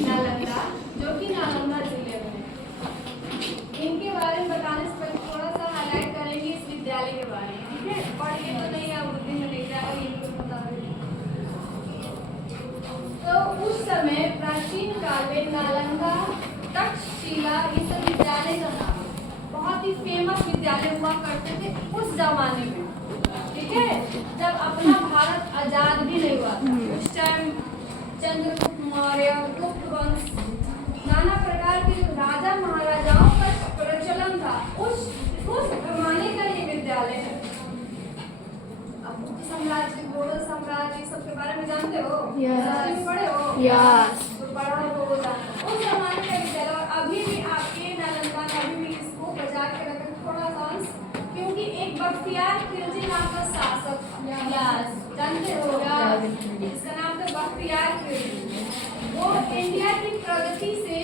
नालंदा, जो कि नालंदा जिले में है। इनके बारे में बताने से पहले थोड़ा सा हाईलाइट करेंगे इस विद्यालय के बारे में, ठीक है? पढ़ के तो नहीं, आप बुद्धि में ले जाएगा, ये भी बता देंगे। तो उस समय प्राचीन काल में नालंदा तक्षशिला विश्वविद्यालय का नाम बहुत ही फेमस विद्यालय हुआ करते थे उस जमाने में, ठीक है? जब अपना भारत आजाद भी नहीं हुआ था उस टाइम चंद्रगुप्त मौर्य, गुप्त वंश, नाना प्रकार के राजा महाराजाओं का प्रचलन था। उस जमाने का ये विद्यालय है। अब गुप्त साम्राज्य, गौड़ साम्राज्य, सबके बारे में जानते हो? Yes. पढ़े हो? Yes. तो पढ़ा हो तो जाना। उस जमाने का विद्यालय और अभी भी आपके नालंदा में अभी भी इसको बचा के रखें थोड़ा सा, क्योंकि एक बख्तियार खिलजी नाम का शासक था। जानते हो? इसका नाम था बख्तियार खिलजी। वो इंडिया की प्रगति से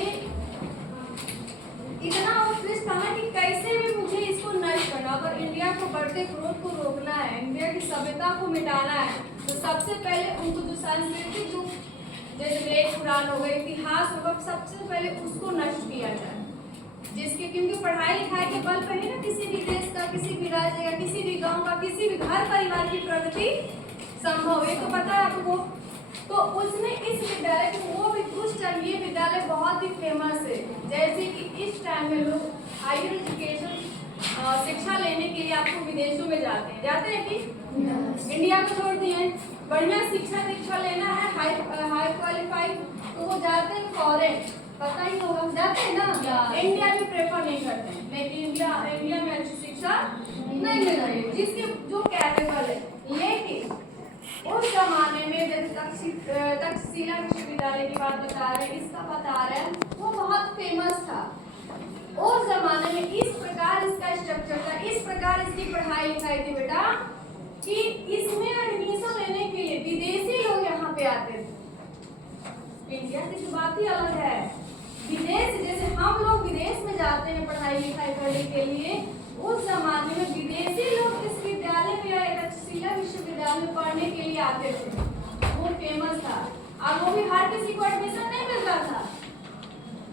इतना उत्कृष्ट था कि कैसे भी मुझे इसको नष्ट करना, अगर इंडिया को बढ़ते ग्रोथ को रोकना है, इंडिया की सभ्यता को मिटाना है, तो सबसे पहले उनको जो संस्कृति, जो जैसे वेद पुराण हो गए, इतिहास होगा, सबसे पहले उसको नष्ट किया जाए। जिसके क्योंकि पढ़ाई लिखाई के बल पर ही ना किसी भी देश का, किसी भी राज्य का, किसी भी गांव का, किसी भी घर परिवार की प्रगति संभव है, तो पता है आपको। तो उसने इस विद्यालय को, वो भी उस टाइम ये विद्यालय बहुत ही फेमस है। जैसे कि इस टाइम में लोग हायर एजुकेशन शिक्षा लेने के लिए आपको विदेशों में जाते हैं कि इंडिया को छोड़ दिए, बढ़िया शिक्षा लेना है, हाई क्वालिफाइड, तो वो जाते हैं फॉरेन, पता ही होगा, जाते हैं ना। इंडिया में प्रेफर नहीं करते हैं, लेकिन इंडिया में अच्छी शिक्षा नहीं मिल रही है जिसके जो कैपेबल है। लेकिन उस जमाने में जैसे तक्षशिला विश्वविद्यालय की बात बता रहे हैं, इसका बता रहे हैं, वो बहुत फेमस था उस जमाने में। इस प्रकार इसका स्ट्रक्चर था, इस प्रकार इसकी पढ़ाई लिखाई थी बेटा, कि इसमें एडमिशन लेने के लिए विदेशी लोग यहाँ पे आते थे। इंडिया की तो बात ही अलग है। विदेश, जैसे हम लोग विदेश में जाते हैं पढ़ाई लिखाई करने के लिए, उस जमाने में विदेशी लोग इस विद्यालय में या तक्षशिला विश्वविद्यालय में पढ़ने के लिए आते थे। वो फेमस था, और वो भी हर किसी को एडमिशन नहीं मिलता था।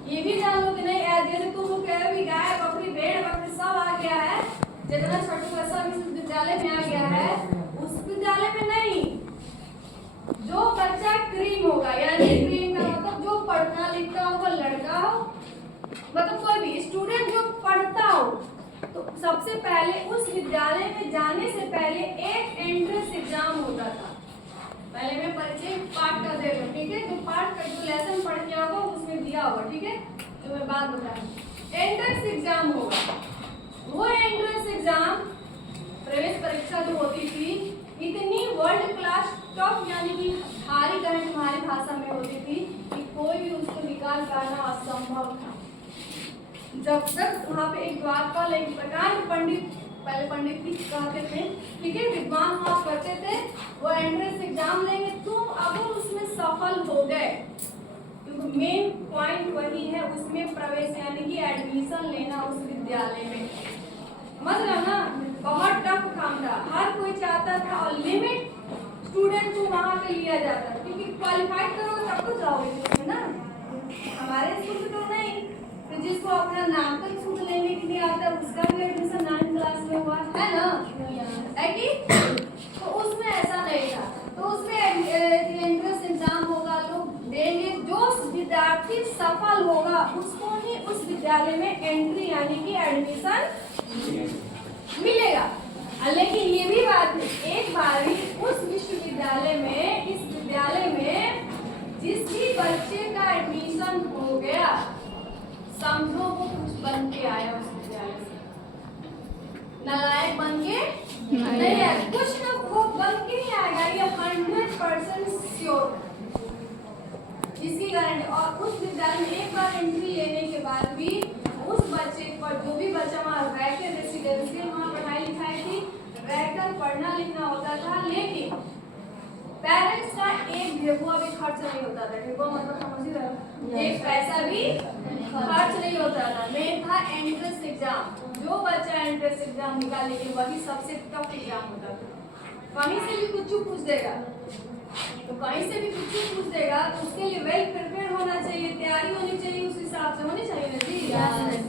ये भी जान लो कि नहीं, जैसे तुम कह भी गाय बकरी भेड़ बकरी सब आ गया है, जितना छोटा विश्वविद्यालय में आ गया है, उस विद्यालय में नहीं। जो बच्चा क्रीम होगा, यानी क्रीम का मतलब जो पढ़ना लिखता होगा, लड़का हो, मतलब कोई भी स्टूडेंट जो पढ़ता हो, तो सबसे पहले उस विद्यालय में जाने से पहले एक एंट्रेंस एग्जाम होता था। पहले मैं परिचय पाठ कर दे रही हूँ, ठीक है? जो पाठ का जो लेसन पढ़ के होगा उसमें दिया होगा, ठीक है? जो मैं बात बता रही हूँ, एंट्रेंस एग्जाम होगा। वो एंट्रेंस एग्जाम, प्रवेश परीक्षा जो होती थी, इतनी वर्ल्ड क्लास टॉप, यानी कि भारी गणित हमारी भाषा में होती थी कि कोई भी उसको निकाल पाना असंभव था। जब तक वहाँ पे एक द्वारपाल, एक प्रकार पंडित, पहले पंडित भी कहते थे, ठीक है, विद्वान हुआ करते थे, वो एंट्रेंस एग्जाम लेंगे, तुम अगर उसमें सफल हो गए, क्योंकि मेन पॉइंट वही है, उसमें प्रवेश यानी कि एडमिशन लेना उस विद्यालय में। समझ रहे हो ना? बहुत टफ काम था, हर कोई चाहता था, और लिमिट स्टूडेंट को वहाँ पे लिया जाता था, क्योंकि क्वालिफाइड करोगे तब तो जाओगे ना। हमारे स्कूल में तो नहीं, तो जिसको अपना नाम तक शुद्ध लेने के लिए आता है, उसका भी एडमिशन 9th क्लास में हुआ है ना, है कि? तो उसमें ऐसा नहीं था। तो उसमें एंट्रेंस एग्जाम होगा, लोग देंगे, जो विद्यार्थी सफल होगा उसको ही उस विद्यालय में एंट्री यानी कि एडमिशन मिलेगा। लेकिन ये भी बात है, एक बार ही उस विश्वविद्यालय में, इस विद्यालय में जिस भी बच्चे का एडमिशन हो गया, समझो वो कुछ बन के आया उस विद्यालय से, नालायक बन के नहीं आया, कुछ ना वो बन के ही आएगा, ये 100% श्योर, इसकी गारंटी। और उस विद्यालय में एक बार एंट्री लेने के बाद भी उस बच्चे पर, जो भी बच्चा वहाँ रहकर रेसिडेंशियल वहाँ पढ़ाई लिखाई थी, रहकर पढ़ना लिखना होता था, लेकिन पेरेंट्स का एक ढेकुआ भी खर्च नहीं होता था। ढेकुआ मतलब समझ रहे हो? एक पैसा भी खर्च नहीं होता था। मेन था एंट्रेंस एग्जाम, जो बच्चा एंट्रेंस एग्जाम निकालेगी वही सबसे टफ एग्जाम होता था, वहीं से भी कुछ पूछ देगा। तो कहीं से भी कुछ भी पूछ देगा तो उसके लिए वेल प्रिपेयर होना चाहिए, तैयारी होनी चाहिए, उस हिसाब से होनी चाहिए ना जी।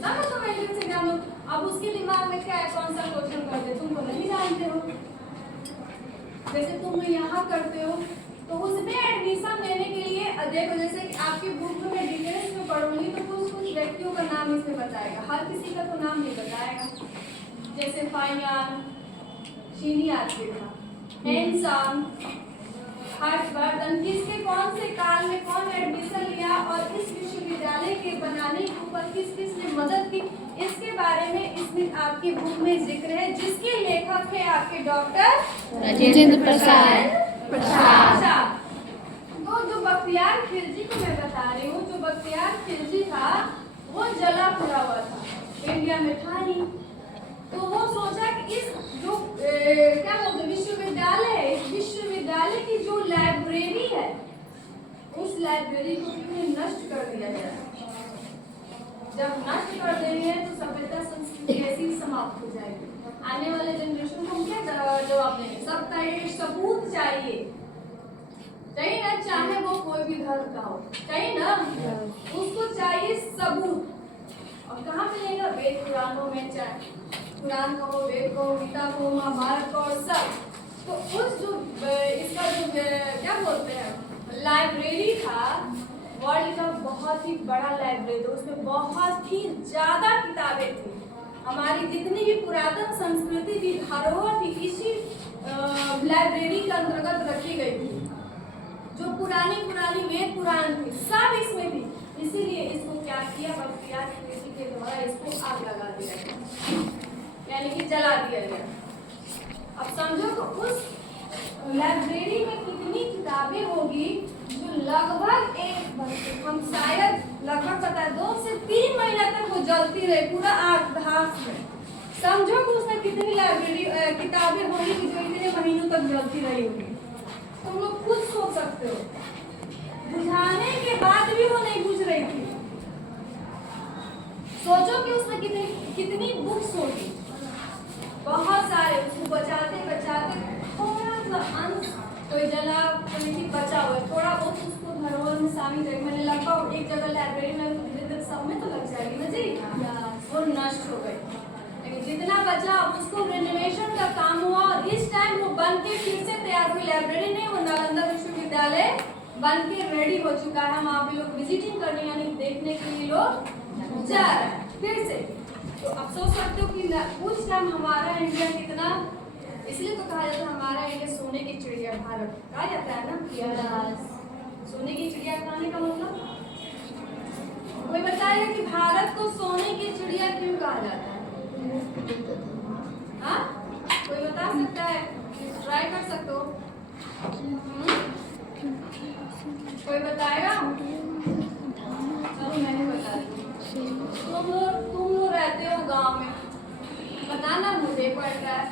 तब तो एंट्रेंस एग्जाम अब उसके दिमाग में क्या है, कौन सा क्वेश्चन कर दे, तुम तो नहीं जानते हो। जैसे तुम यहाँ करते हो तो उसमें एडमिशन लेने के लिए देखो, जैसे कि आपकी बुक में डिटेल्स में पढ़ूंगी तो कुछ कुछ व्यक्तियों का नाम इसमें बताएगा, हर किसी का तो नाम नहीं बताएगा। जैसे फाइयान, शीनी आदमी था, हेनसॉन, हर्षवर्धन, किसके कौन से काल में कौन एडमिशन लिया और इस विश्वविद्यालय के बनाने के ऊपर किस किस ने मदद की, इसके बारे में इसमें आपकी बुक में जिक्र है, जिसके लेखक है आपके डॉक्टर राजेंद्र प्रसाद। तो जो बख्तियार खिलजी को मैं बता रही हूँ, जो बख्तियार खिलजी था वो जला पूरा हुआ था, इंडिया में था नहीं। तो वो सोचा कि इस जो क्या बोलते विश्वविद्यालय है, इस विश्वविद्यालय की जो लाइब्रेरी है उस लाइब्रेरी को क्यों नष्ट कर दिया जाए। जब नष्ट कर देंगे तो सभ्यता संस्कृति ऐसी समाप्त हो जाएगी। आने वाले जनरेशन को हम क्या जवाब देंगे, सबका एक सबूत चाहिए, चाहिए ना, चाहे वो कोई भी धर्म का हो, चाहिए ना, उसको चाहिए सबूत। और कहाँ मिलेगा, वेद पुराणों में, चाहे कुरान कहो, वेद कहो, गीता कहो, महाभारत कहो, सब। तो उस जो इसका जो क्या बोलते हैं लाइब्रेरी था, वर्ल्ड का बहुत ही बड़ा लाइब्रेरी था, उसमें बहुत ही ज्यादा किताबें थी। हमारी जितनी भी पुरातन संस्कृति थी, धरोहर थी, इसी लाइब्रेरी के अंतर्गत रखी गई थी। जो पुरानी वेद पुराण थी सब इसमें थी, इसीलिए इसको क्या किया, बख्तियार खिलजी के द्वारा इसको आग लगा दिया गया, यानी कि जला दिया गया। अब समझो तो उस लाइब्रेरी में कितनी किताबें होगी, जो लगभग हम शायद लगभग पता है 2 से 3 महीना तक वो जलती रही पूरा आग धास में। समझो कि उसमें कितनी लाइब्रेरी किताबें होंगी जो इतने महीनों तक जलती रही होगी। तुम लोग खुद सोच सकते हो, बुझाने के बाद भी वो नहीं बुझ रही थी। सोचो कि उसमें कितनी बुक्स होगी, बहुत सारे, उसको बचाते बचाते थोड़ा सा अंश कोई जला, कोई भी बचा हुआ, थोड़ा बहुत उसको धरोहर में शामिल है। मैंने लगभग एक जगह लाइब्रेरी में सब में तो लग जाएगी ना जी, वो नष्ट हो गई। लेकिन जितना बचा उसको रेनोवेशन का काम हुआ और इस टाइम वो बन के फिर से तैयार हुई लाइब्रेरी, नहीं वो नालंदा विश्वविद्यालय बन के रेडी हो चुका है। वहाँ पे लोग विजिटिंग करने यानी देखने के लिए लोग जा रहे हैं फिर से। तो अब सोच सकते हो कि उस टाइम हमारा इंडिया कितना, इसलिए तो कहा जाता है हमारा इंडिया सोने की चिड़िया भारत कहा जाता है ना। सोने की चिड़िया कहने का मतलब, कोई बताएगा कि भारत को सोने की चिड़िया क्यों कहा जाता है? हाँ, कोई बता सकता है? ट्राई कर सकते हो, कोई बताएगा? चलो मैंने बता दी। तुम लोग रहते हो गांव में, बताना मुझे पड़ता है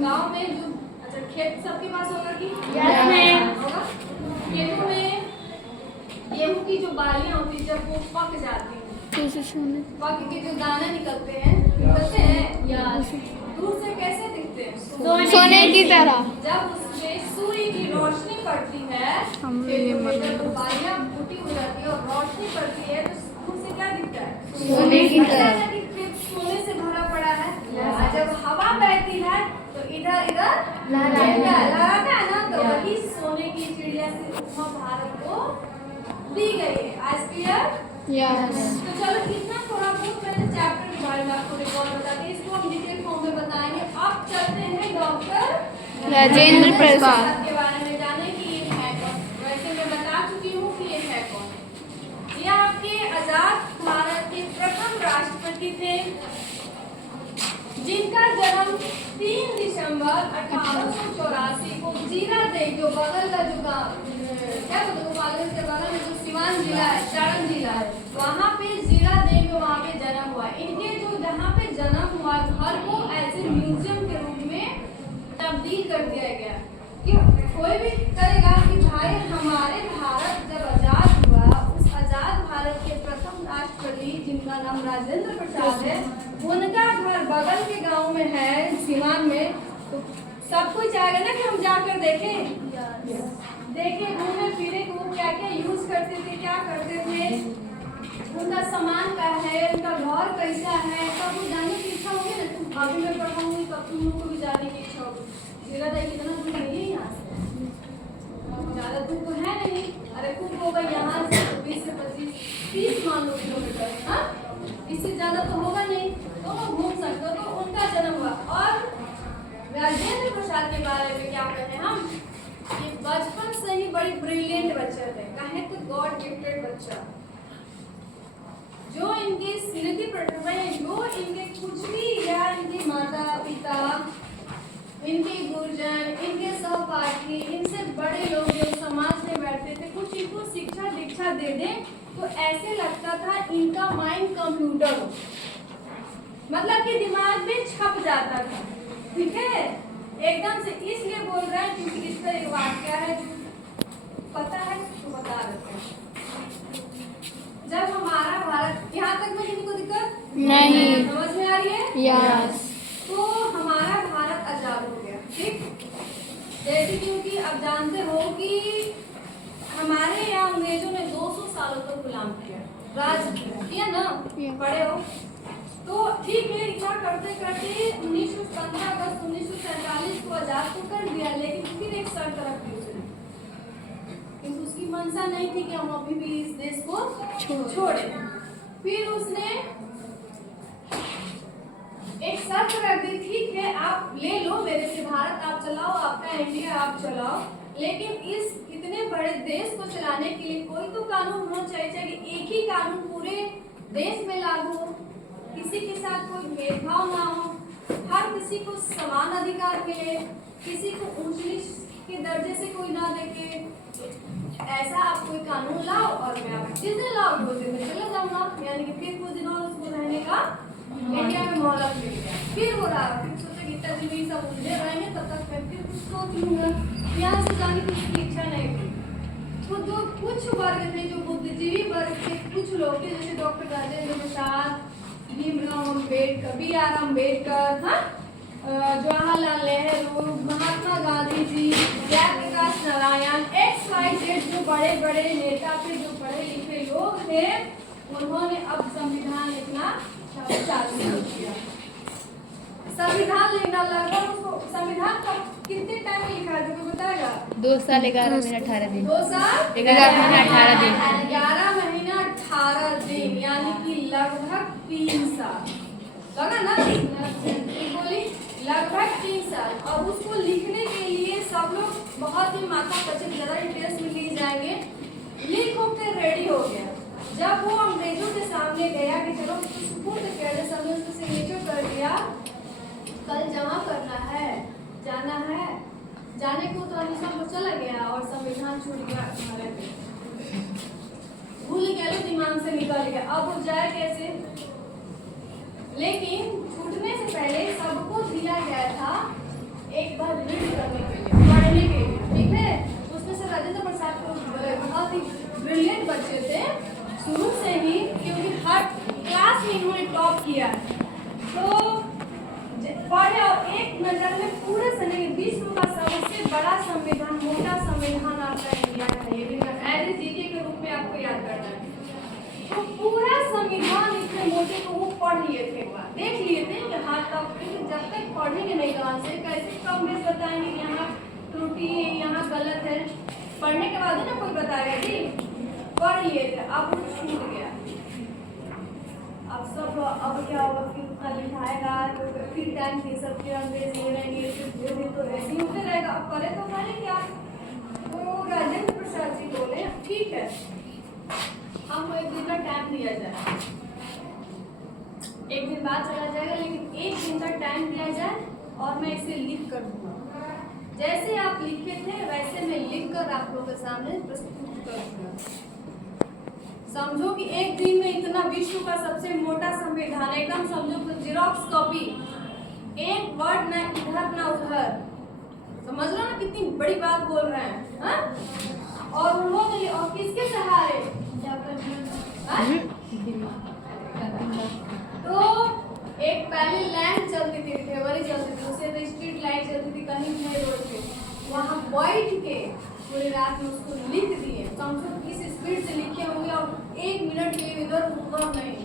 गांव में जो, अच्छा खेत सबके पास होगा कि होगा? खेतों में गेहूं की जो बालियां होती है जब वो पक जाती है, पक के जो दाने निकलते हैं दूर से कैसे दिखते हैं? सोने की तरह। जब उसमें सूर्य की रोशनी पड़ती है, जब बालियां फूटी हो जाती है और रोशनी पड़ती है तो उससे क्या दिखता है? सोने की तरह। सोने से भरा पड़ा है। जब हवा बहती है तो इधर लहराता है ना, तो वही सोने की चिड़िया से उपमा भारत को दी गई है। आज क्लियर? तो चलो कितना थोड़ा बहुत पहले चैप्टर के बारे में आपको रिकॉर्ड बताते हैं, इसको हम डिटेल फॉर्म में बताएंगे। अब चलते हैं डॉक्टर राजेंद्र प्रसाद के बारे में जाने कि ये है कौन। वैसे मैं बता चुकी हूँ कि ये है कौन। ये आपके आजाद भारत के प्रथम राष्ट्रपति थे, जिनका जन्म 3 दिसंबर 1884 को जीरा देव, जो बगल का जो क्या बोलते गोपालगंज के बगल में जो सिवान जिला है, सारण जिला है, वहाँ पे जीरा देव में वहाँ पे जन्म हुआ। इनके जो जहाँ पे जन्म हुआ घर को ऐसे म्यूजियम के रूप में तब्दील कर दिया गया कि कोई भी करेगा कि भाई हमारे भारत जब आजाद हुआ, उस आजाद भारत के प्रथम राष्ट्रपति जिनका नाम राजेंद्र प्रसाद है, उनका घर बगल के गांव में है सिवान में। तो सब कोई चाहेगा ना कि हम जाकर देखें, घूम बैठते थे, क्या करते थे, उनका सामान क्या है, उनका घर कैसा है, सब कुछ जानने की इच्छा होगी ना। तुम अभी मैं पढ़ाऊंगी तब तुम लोग को भी जानने की इच्छा होगी। मेरा तो कितना दूर नहीं है यहाँ से, ज़्यादा दूर तो है नहीं। अरे खूब होगा यहाँ से 20 से 25 30 मान लो किलोमीटर, हाँ, इससे ज़्यादा तो होगा नहीं, तो घूम सकते हो। तो उनका जन्म हुआ। और राजेंद्र प्रसाद के बारे में क्या कहें हम, ये बचपन से ही बड़ी ब्रिलियंट बच्चे थे, कहें तो गॉड गिफ्टेड बच्चा। जो इनकी स्मृति प्रतिभा है, जो इनके कुछ भी या इनके माता पिता, इनके गुरुजन, इनके सहपाठी, इनसे बड़े लोग जो समाज में बैठते थे, कुछ इनको शिक्षा दीक्षा दे दें तो ऐसे लगता था इनका माइंड कंप्यूटर हो, मतलब कि दिमाग में छप जाता था। ठीक है, एकदम से इसलिए बोल रहे हैं क्योंकि इस पर एक वाक्य है जो पता है तो बता देते हैं। जब हमारा भारत, यहाँ तक में किसी को दिक्कत नहीं, समझ में आ रही है? यस। तो हमारा भारत आजाद हो गया, ठीक। जैसे क्योंकि अब जानते हो कि हमारे यहाँ अंग्रेजों ने 200 सालों तक गुलाम किया, राज किया ना, पढ़े हो तो ठीक है। क्या करते करते 15 अगस्त 1947 को आजाद तो कर दिया, लेकिन फिर एक शर्त रखी उसने, किंतु उसकी मंशा नहीं थी कि हम अभी भी इस देश को छोड़े। फिर उसने एक शर्त रख दी, ठीक है आप ले लो मेरे से भारत, आप चलाओ, आपका इंडिया आप चलाओ, लेकिन इस इतने बड़े देश को चलाने के लिए कोई तो कानून होना चाहिए कि एक ही कानून पूरे देश में लागू हो, किसी के साथ कोई भेदभाव ना हो, हर किसी को समान अधिकार मिले, किसी को ऊंच नीच के दर्जे से कोई ना देखे। ऐसा आप कोई कानून लाओ और मैं आप जिस दिन लाओ उस दिन में चले जाऊंगा, यानी कि फिर कुछ दिनों उसको रहने का इंडिया में मोहलत मिल गया। फिर हो रहा है, फिर सोचे कि तभी सब उलझे रहेंगे, तब तक मैं फिर कुछ सोच लूंगा। यहाँ से जाने की उसकी इच्छा नहीं थी। तो जो कुछ वर्ग थे, जो बुद्धिजीवी वर्ग के कुछ लोग थे, जैसे डॉक्टर राजेंद्र प्रसाद, भीमराव अम्बेडकर, B.R. अम्बेडकर, हाँ, जवाहरलाल नेहरू, महात्मा गांधी जी, जयप्रकाश नारायण, XYZ जो बड़े बड़े नेता थे, जो पढ़े लिखे लोग थे, उन्होंने अब संविधान लिखना चालू किया। संविधान लिखना लगभग उसको, संविधान का कितने टाइम में लिखा है तुमको बताएगा? 2 साल 11 महीना 18 दिन। 2 साल 11 महीना 18 दिन। 11 महीना 18 दिन, यानी कि लगभग 3 साल लगा ना, बोली लगभग 3 साल। और उसको लिखने के लिए सब लोग बहुत ही माथा पचे, ज़्यादा डिटेल्स में ले जाएंगे, लिख के रेडी हो गया। जब वो अंग्रेजों के सामने गया कि चलो सुपुर्द कर दे, सबने उसको सिग्नेचर कर दिया, कल जमा करना है, जाना है, जाने को तो हम सब चला गया और संविधान छूट गया हमारे पे, भूल गया, दिमाग से निकल गया। अब वो जाए कैसे? लेकिन छूटने से पहले सबको दिया गया था एक बार रीड करने के लिए, पढ़ने के लिए, ठीक है। उसमें से राजेंद्र प्रसाद को बहुत ही ब्रिलियंट बच्चे थे शुरू से ही, क्योंकि हर क्लास में इन्होंने टॉप किया। तो पढ़े और एक नजर में पूरे समय विश्व का सबसे बड़ा संविधान, मोटा संविधान आपका इंडिया का, ये भी एज जीके के रूप में आपको याद करना है। तो पूरा संविधान इतने मोटे को वो पढ़ लिए थे, एक बार देख लिए थे कि हाँ, तब जब तक पढ़ेंगे नहीं ध्यान से कैसे कम बेस बताएंगे कि यहाँ त्रुटि है, यहाँ गलत है, पढ़ने के बाद ही ना कोई बताएगा जी। पढ़ लिए थे, अब वो छूट गया। अब सब अब क्या होगा, फिर उतना लिखाएगा, फिर टाइम दे सबके अंग्रेज ले रहेंगे, फिर तो ऐसे ही होते रहेगा। अब करे तो करे क्या? तो राजेंद्र प्रसाद जी बोले ठीक है, हमको एक दिन का टाइम दिया जाए, एक दिन बाद चला जाएगा, लेकिन एक दिन का टाइम दिया जाए और मैं इसे लिख कर दूंगा। जैसे आप लिखे थे वैसे मैं लिख कर आप लोगों के सामने प्रस्तुत कर दूंगा। समझो कि एक दिन में इतना विश्व का सबसे मोटा संविधान, एकदम समझो कि जेरॉक्स कॉपी, एक वर्ड ना इधर ना उधर, समझ लो ना कितनी बड़ी बात बोल रहे हैं, हाँ? और उन्होंने, और किसके सहारे? तो एक पहले लैंड चलती थी, फेवरी चलती थी, उससे स्ट्रीट लाइट चलती थी कहीं भी रोड पे, वहाँ बैठ के पूरी रात में उसको लिख दिए। समझो किस स्पीड से एक मिनट के लिए इधर उधर नहीं,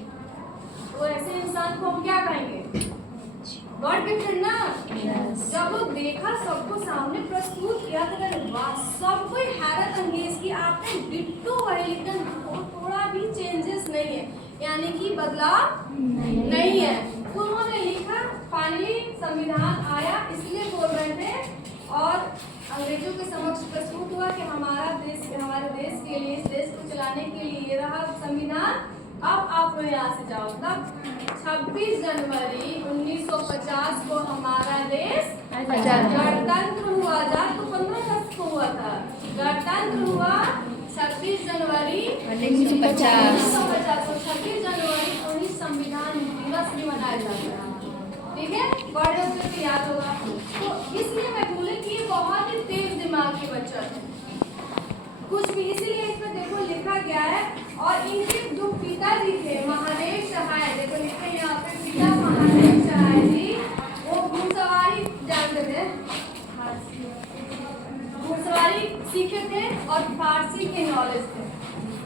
तो ऐसे इंसान को हम क्या कहेंगे? गॉड गिफ्टेड ना। जब वो देखा, सबको सामने प्रस्तुत किया, तो कहते वाह, सब कोई हैरत अंगेज कि आपने डिट्टो वही लिखा, थोड़ा भी चेंजेस नहीं है, यानी कि बदलाव नहीं है। तो उन्होंने लिखा, फाइनली संविधान आया, इसलिए बोल रहे थे और अंग्रेजों के समक्ष प्रस्तुत हुआ कि हमारे देश के लिए, इस देश को चलाने के लिए ये रहा संविधान। अब आप लोग यहाँ से जाओ। तब 26 जनवरी 1950 को हमारा देश गणतंत्र हुआ। आजाद तो 15 अगस्त को हुआ था, गणतंत्र हुआ 26 जनवरी 1950। 26 जनवरी को ही संविधान दिवस भी मनाया जाता है। ठीक है, बड़े होकर के याद होगा। तो इसलिए मैं बोले कि ये बहुत ही तेज दिमाग के बच्चा है, कुछ भी। इसीलिए इसमें देखो लिखा गया है। और इनके जो पिताजी थे महादेव सहाय, देखो लिखे यहाँ पे, पिता महादेव सहाय जी वो घुड़सवारी जानते थे, घुड़सवारी सीखे थे और फारसी के नॉलेज थे।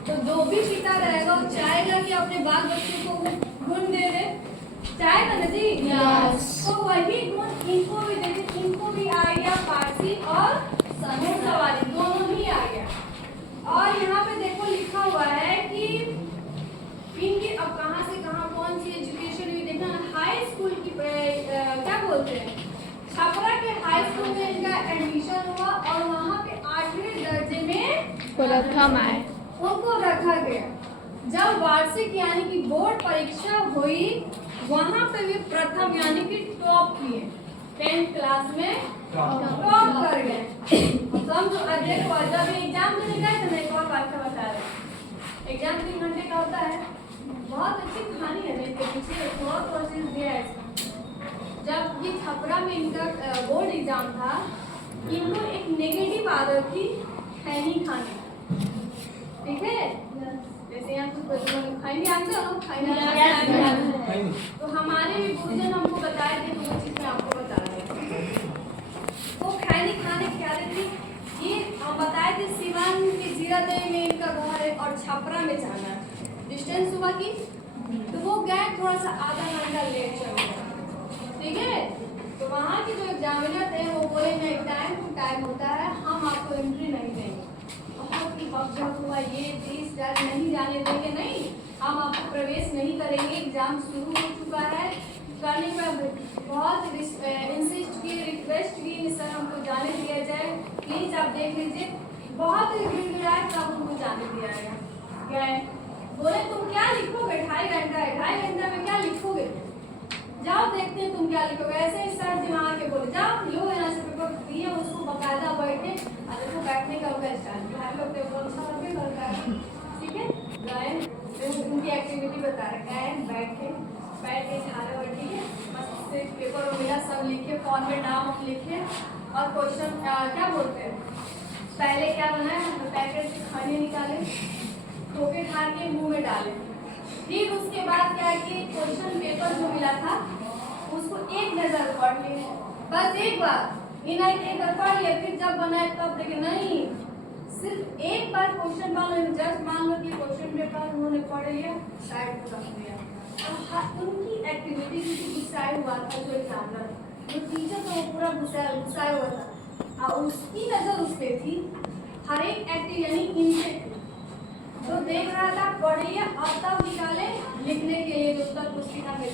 तो जो भी पिता रहेगा वो चाहेगा कि अपने बाल बच्चे को गुण दे दे, चाहेगा ना जी? तो वही गुण इनको भी दे दे। इनको भी आ गया फारसी और घुड़सवारी, दोनों ही आ गया। और यहाँ पे देखो लिखा हुआ है कि इनकी अब कहाँ से कहाँ कौन सी एजुकेशन हुई, देखना। हाई स्कूल की क्या बोलते हैं, छपरा के हाई स्कूल में इनका एडमिशन हुआ और वहाँ पे 8वें दर्जे में प्रथम आए, उनको रखा गया। जब वार्षिक यानी कि बोर्ड परीक्षा हुई, वहाँ पे भी प्रथम यानी कि टॉप किए, 10th क्लास में टॉप कर गए। समझो, देखो जब एग्जाम देने गए थे ना, एक और बात का बता रहे, एग्जाम 3 घंटे का होता है, बहुत अच्छी कहानी है इसके पीछे, बहुत प्रोसेस दिया है इसका। जब ये छपरा में इनका बोर्ड एग्जाम था, इनको एक नेगेटिव आदत थी खैनी खाने, ठीक है? जैसे यहाँ कुछ खैनी जानते हो, खैनी। तो हमारे भी गुरुजन हमको बताए थे, तो वो चीज़ मैं आपको बता रही हूँ। वो खैनी खाने क्या थी, ये बताए थे सिवान के जीरादेवी में इनका घर है और छपरा में जाना है, डिस्टेंस हुआ कि, तो वो गए थोड़ा सा आधा घंटा लेट चल गया, ठीक है? तो वहाँ के जो एग्जामिनर थे वो बोले नहीं, टाइम टू टाइम होता है, हम आपको एंट्री नहीं देंगे। बहुत ही बकझक हुआ, ये देश डर नहीं जाने देंगे, नहीं हम आपको प्रवेश नहीं करेंगे, एग्जाम शुरू हो चुका है। करने पर बहुत इंसिस्ट की, रिक्वेस्ट की, सर हमको जाने दिया जाए, प्लीज आप देख लीजिए। बहुत गिड़गिड़ाए तब उनको जाने दिया गया। गए, बोले तुम क्या लिखोगे, 2.5 घंटा है, 2.5 घंटा में क्या लिखोगे, जाओ देखते हैं तुम क्या लिखोगे। ऐसे सर जी वहाँ के बोले जाओ लो यहाँ से पेपर दिए, उसको बाकायदा बैठे, देखो बैठने का होगा स्टाइल, बिहार लोग पेपर अच्छा लगे करता है, ठीक है? गए, उनकी एक्टिविटी बता रहे हैं, बैठ के खाने बैठ, ठीक है? मस्त से पेपर मिला, सब लिखे, फॉर्म में नाम लिखे और क्वेश्चन क्या बोलते हैं, पहले क्या बनाए, पैकेट से खाने निकाले, टोके खा के मुँह में डाले। फिर उसके बाद क्या कि क्वेश्चन पेपर जो मिला था उसको एक नज़र पढ़ लिए, बस एक बार एक बार पढ़ लिया। फिर जब बनाए तब देखे नहीं, सिर्फ एक बार क्वेश्चन जस्ट मान लो कि क्वेश्चन पेपर उन्होंने पढ़ लिया, साइड पर रख दिया। और उनकी एक्टिविटी डिसाइड हुआ था, जो एग्जामिनर जो टीचर था वो पूरा गुस्साया हुआ था और उसकी नज़र उस पर थी, हर एक एक्टिव यानी इनसे तो देख रहा था, पढ़ लिया और तब निकाले लिखने के लिए जो उत्तर पुस्तिका में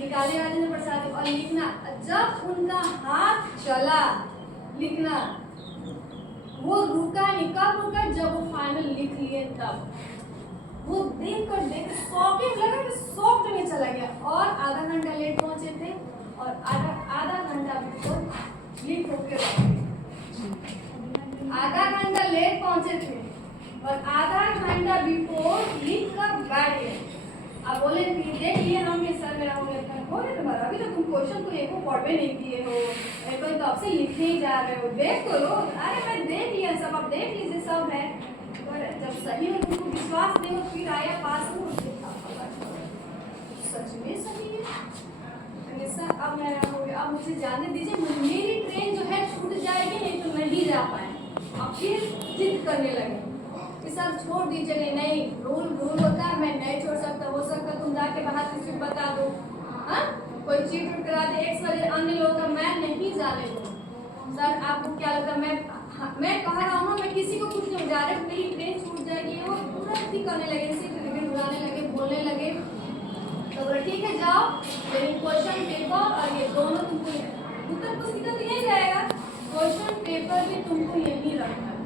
निकाले राजेंद्र प्रसाद और लिखना। जब उनका हाथ चला लिखना, वो रुका नहीं, कब रुका, जब वो फाइनल लिख लिए तब। वो देख शॉकिंग लगा कि शॉक्ड में चला गया। और आधा घंटा लेट पहुंचे थे और आधा घंटा बिफोर लिख होके रह गए। आधा घंटा लेट पहुंचे थे और आधा घंटा बिफोर लिख कर बैठ गए। अब बोले देख लिए हम ये सर मेरा हो गया तुम्हारा, अभी तो तुम क्वेश्चन को एक पढ़वे नहीं किए हो, कोई तो आपसे लिखने ही जा रहे हो, देख तो लो। अरे मैं देख लिया सब, आप देख लीजिए सब है। पर जब सही में तुमको विश्वास नहीं हो, फिर आया पास हो, सच में सही है सर, अब मैं अब मुझे जाने दीजिए, मेरी ट्रेन जो है छूट जाएगी, नहीं तो नहीं जा पाए। अब फिर जिद करने लगे, कि सर छोड़ दीजिए, नहीं रूल होता है, मैं नहीं छोड़ सकता, हो सकता तुम जाके बाहर किसी को बता दो, हाँ कोई चीट उट करा दे एक्स वजह अन्य लोगों का, मैं नहीं जाने दूँ। सर आपको क्या लगता है मैं कह रहा हूँ, मैं किसी को कुछ नहीं जा रहा, मेरी ट्रेन छूट जाएगी, वो पूरा ही करने लगे, सर्टिफिकेट उड़ाने लगे, बोलने लगे। तो बोले ठीक है जाओ, लेकिन क्वेश्चन पेपर और ये दोनों तुमको उत्तर पुस्तिका दिया जाएगा, क्वेश्चन पेपर भी तुमको यही रखना है,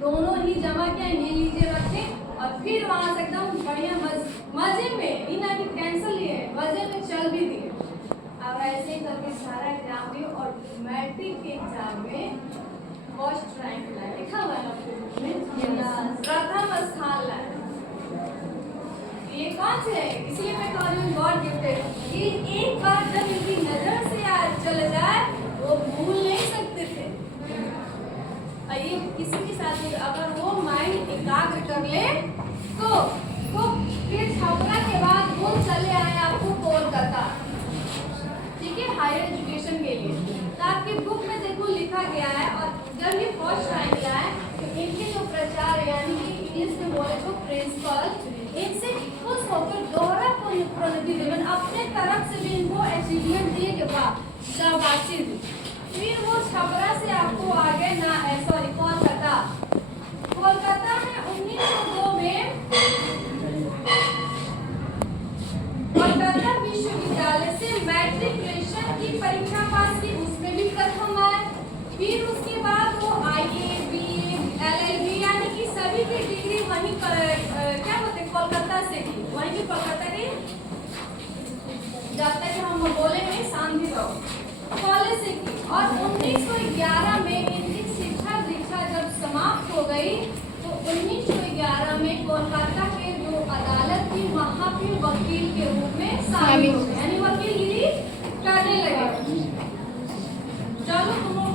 दोनों ही जमा किया, ये लीजिए रखे, और फिर वहाँ से एकदम बढ़िया मजे में, ही ना कि कैंसिल लिए, मजे में चल भी दिए। अब ऐसे ही करके सारा एग्जाम भी, और मैट्रिक के एग्जाम में फर्स्ट रैंक लाए, लिखा हुआ है प्रथम स्थान लाए। ये कौन से है, इसलिए मैं कह रही हूँ गॉड गिफ्टेड। ये एक बार जब इनकी नजर से चल जाए वो भूल नहीं सकते थे। और ये किसी के साथ अगर वो माइंड एकाग्र कर ले तो फिर छपरा के बाद वो चले आए आपको कोलकाता, ठीक है, हायर एजुकेशन के लिए। तो आपकी बुक में देखो लिखा गया है, और जब ये फर्स्ट रैंक लाए तो इनके जो प्रचार यानी कि इंग्लिश में बोले तो प्रिंसिपल इनसे खुश होकर दोहरा प्रोन्नति देवन अपने तरफ से भी इनको अचीवमेंट दिए के बाद शाबाशी दी। फिर वो छपरा से आपको आगे ना सॉरी कोलकाता में 1902 में कोलकाता विश्वविद्यालय से मैट्रिकुलेशन की परीक्षा पास की, उसमें भी प्रथम आए। फिर उसके बाद वो IAA, BA, LLB यानी कि सभी की डिग्री वहीं क्या बोलते हैं कोलकाता से की, वहीं की कोलकाता की, जब तक हम बोलेंगे शांति रहो, कॉलेज से की। और 1911 में इनकी शिक्षा दीक्षा जब समाप्त हो गई तो 1911 में कोलकाता के जो अदालत की वहाँ पे वकील के रूप में शामिल हो गए, यानी वकीलगिरी करने लगे। चलो तुम